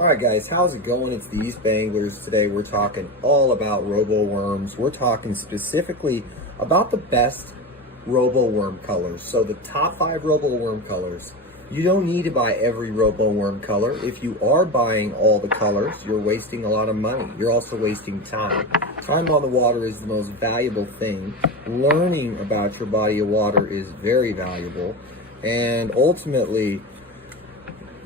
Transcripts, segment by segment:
Alright guys, how's it going? It's the Eastbayanglers. Today we're talking all about RoboWorms. We're talking specifically about the best RoboWorm colors. So the top 5 RoboWorm colors. You don't need to buy every RoboWorm color. If you are buying all the colors, you're wasting a lot of money. You're also wasting time. Time on the water is the most valuable thing. Learning about your body of water is very valuable. And ultimately,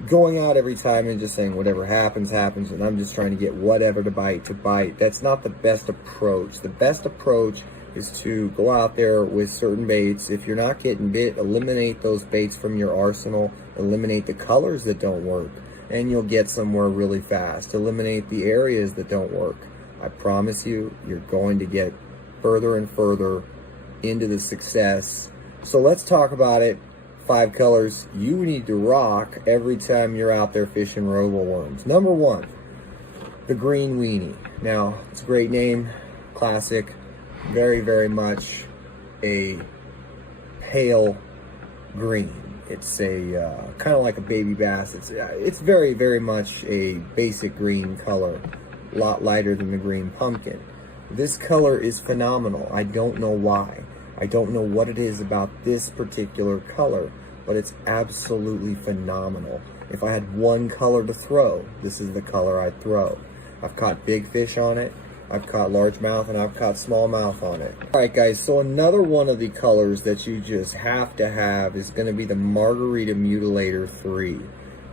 going out every time and just saying whatever happens, happens, and I'm just trying to get whatever to bite, that's not the best approach. The best approach is to go out there with certain baits. If you're not getting bit, eliminate those baits from your arsenal, eliminate the colors that don't work, and you'll get somewhere really fast. Eliminate the areas that don't work. I promise you, you're going to get further and further into the success. So let's talk about it. 5 colors you need to rock every time you're out there fishing RoboWorms. Number 1, the green weenie. Now, it's a great name, classic, very, very much a pale green. It's a kind of like a baby bass. It's very, very much a basic green color, a lot lighter than the green pumpkin. This color is phenomenal. I don't know why. I don't know what it is about this particular color, but it's absolutely phenomenal. If I had one color to throw, this is the color I'd throw. I've caught big fish on it, I've caught largemouth, and I've caught smallmouth on it. Alright guys, so another one of the colors that you just have to have is going to be the Margarita Mutilator 3.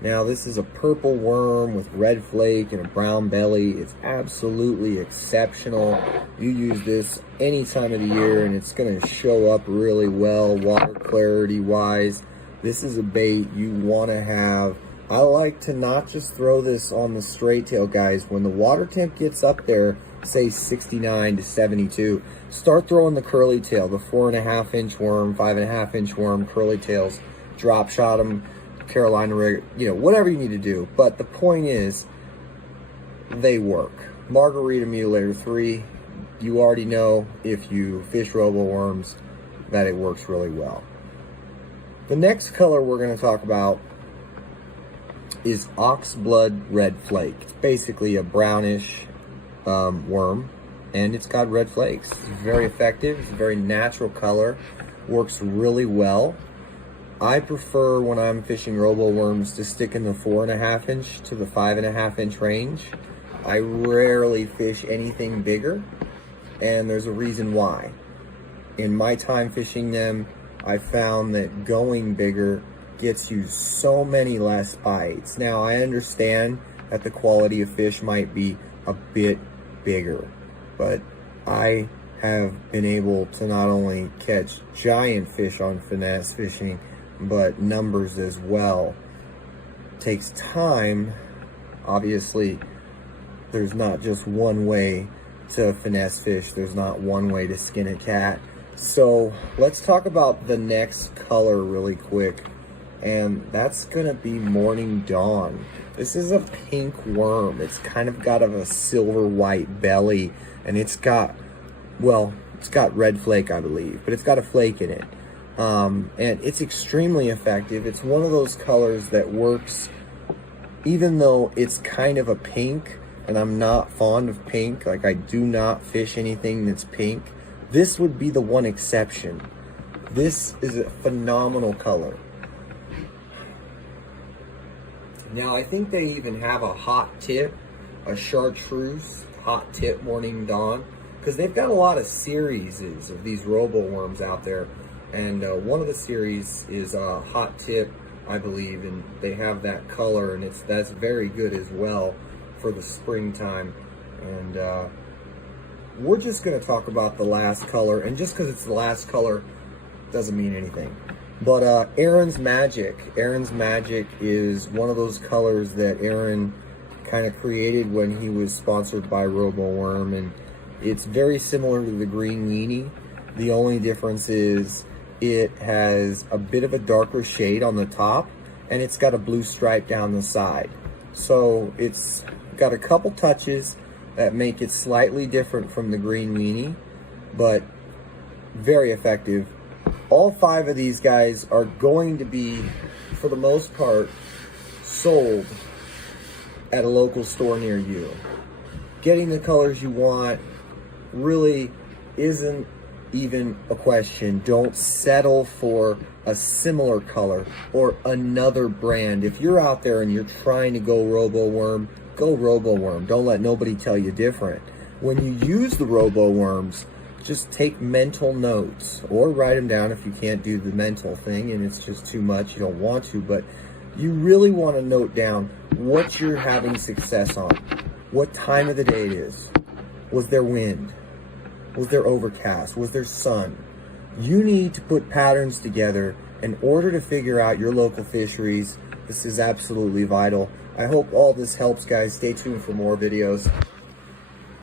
Now this is a purple worm with red flake and a brown belly. It's absolutely exceptional. You use this any time of the year and it's going to show up really well water clarity wise. This is a bait you want to have. I like to not just throw this on the straight tail, guys. When the water temp gets up there, say 69 to 72, start throwing the curly tail, the 4.5-inch worm, 5.5-inch worm, curly tails, drop shot them, Carolina rig, whatever you need to do. But the point is, they work. Margarita Mutilator 3, you already know if you fish RoboWorms that it works really well. The next color we're going to talk about is Oxblood Red Flake. It's basically a brownish worm, and it's got red flakes. It's very effective. It's a very natural color. Works really well. I prefer, when I'm fishing RoboWorms, to stick in the 4.5-inch to the 5.5-inch range. I rarely fish anything bigger, and there's a reason why. In my time fishing them, I found that going bigger gets you so many less bites. Now, I understand that the quality of fish might be a bit bigger, but I have been able to not only catch giant fish on finesse fishing, but numbers as well. Takes time. Obviously, there's not just one way to finesse fish. There's not one way to skin a cat. So let's talk about the next color really quick, and that's gonna be Morning Dawn. This is a pink worm. It's kind of got a silver white belly, and it's got red flake, I believe, but it's got a flake in it. And it's extremely effective. It's one of those colors that works, even though it's kind of a pink, and I'm not fond of pink. Like, I do not fish anything that's pink. This would be the one exception. This is a phenomenal color. Now, I think they even have a hot tip, a chartreuse hot tip Morning Dawn, because they've got a lot of series of these RoboWorms out there. And one of the series is hot tip, I believe, and they have that color, and that's very good as well for the springtime. And we're just going to talk about the last color, and just because it's the last color doesn't mean anything. But Aaron's Magic. Aaron's Magic is one of those colors that Aaron kind of created when he was sponsored by RoboWorm, and it's very similar to the green weenie. The only difference is it has a bit of a darker shade on the top, and it's got a blue stripe down the side. So it's got a couple touches that make it slightly different from the green weenie, but very effective. All 5 of these guys are going to be, for the most part, sold at a local store near you. Getting the colors you want really isn't even a question. Don't settle for a similar color or another brand. If you're out there and you're trying to go RoboWorm, go RoboWorm. Don't let nobody tell you different. When you use the RoboWorms, just take mental notes or write them down if you can't do the mental thing and it's just too much, you don't want to, but you really want to note down what you're having success on, what time of the day it is. Was there wind? Was there overcast? Was there sun? You need to put patterns together in order to figure out your local fisheries. This is absolutely vital. I hope all this helps, guys. Stay tuned for more videos.